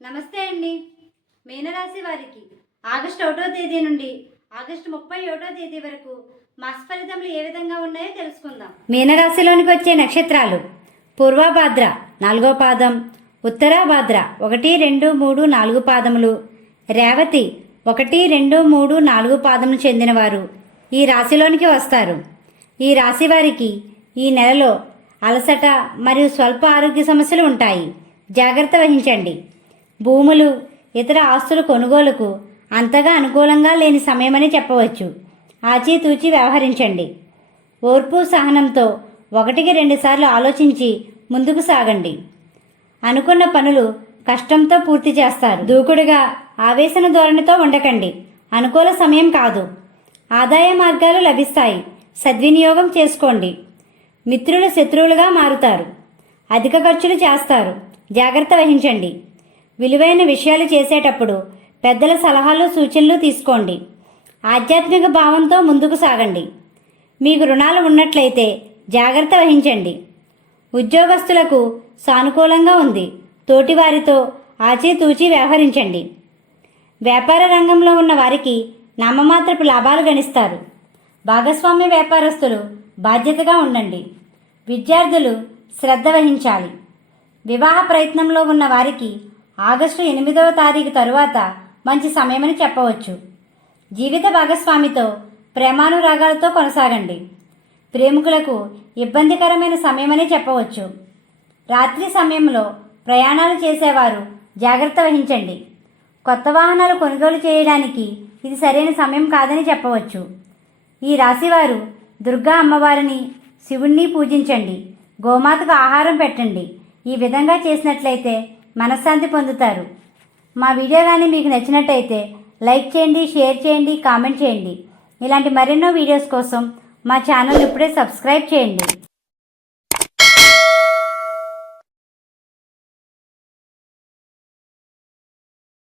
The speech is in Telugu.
నమస్తే అండి. మీనరాశి వారికి ఆగస్టు ఒకటో తేదీ నుండి ఆగస్టు ముప్పై ఒకటో తేదీ వరకు మాస ఫలితములు ఏ విధంగా ఉన్నాయో తెలుసుకుందాం. మీనరాశిలోనికి వచ్చే నక్షత్రాలు పూర్వభాద్ర నాలుగో పాదం ఉత్తరాభాద్ర ఒకటి రెండు మూడు నాలుగు పాదములు రేవతి ఒకటి రెండు మూడు నాలుగు పాదములు చెందినవారు ఈ రాశిలోనికి వస్తారు. ఈ రాశి వారికి ఈ నెలలో అలసట మరియు స్వల్ప ఆరోగ్య సమస్యలు ఉంటాయి. జాగ్రత్త వహించండి. భూములు ఇతర ఆస్తుల కొనుగోలుకు అంతగా అనుకూలంగా లేని సమయమని చెప్పవచ్చు. ఆచితూచి వ్యవహరించండి. ఓర్పు సహనంతో ఒకటికి రెండుసార్లు ఆలోచించి ముందుకు సాగండి. అనుకున్న పనులు కష్టంతో పూర్తి చేస్తారు. దూకుడుగా ఆవేశన ధోరణితో ఉండకండి. అనుకూల సమయం కాదు. ఆదాయ మార్గాలు లభిస్తాయి. సద్వినియోగం చేసుకోండి. మిత్రులు శత్రువులుగా మారుతారు. అధిక ఖర్చులు చేస్తారు. జాగ్రత్త వహించండి. విలువైన విషయాలు చేసేటప్పుడు పెద్దల సలహాలు సూచనలు తీసుకోండి. ఆధ్యాత్మిక భావంతో ముందుకు సాగండి. మీకు రుణాలు ఉన్నట్లయితే జాగ్రత్త వహించండి. ఉద్యోగస్తులకు సానుకూలంగా ఉంది తోటివారితో ఆచితూచి వ్యవహరించండి. వ్యాపార రంగంలో ఉన్న వారికి నామమాత్రపు లాభాలు గణిస్తారు. భాగస్వామ్య వ్యాపారస్తులు బాధ్యతగా ఉండండి. విద్యార్థులు శ్రద్ధ వహించాలి. వివాహ ప్రయత్నంలో ఉన్న వారికి ఆగస్టు ఎనిమిదవ తారీఖు తరువాత మంచి సమయమని చెప్పవచ్చు. జీవిత భాగస్వామితో ప్రేమానురాగాలతో కొనసాగండి. ప్రేమికులకు ఇబ్బందికరమైన సమయమని చెప్పవచ్చు. రాత్రి సమయంలో ప్రయాణాలు చేసేవారు జాగ్రత్త వహించండి. కొత్త వాహనాలు కొనుగోలు చేయడానికి ఇది సరైన సమయం కాదని చెప్పవచ్చు. ఈ రాశివారు దుర్గా అమ్మవారిని శివుణ్ణి పూజించండి. గోమాతకు ఆహారం పెట్టండి. ఈ విధంగా చేసినట్లయితే మనశ్శాంతి పొందుతారు. మా వీడియో కానీ మీకు నచ్చినట్టయితే లైక్ చేయండి షేర్ చేయండి కామెంట్ చేయండి. ఇలాంటి మరెన్నో వీడియోస్ కోసం మా ఛానల్ ఇప్పుడే సబ్స్క్రైబ్ చేయండి.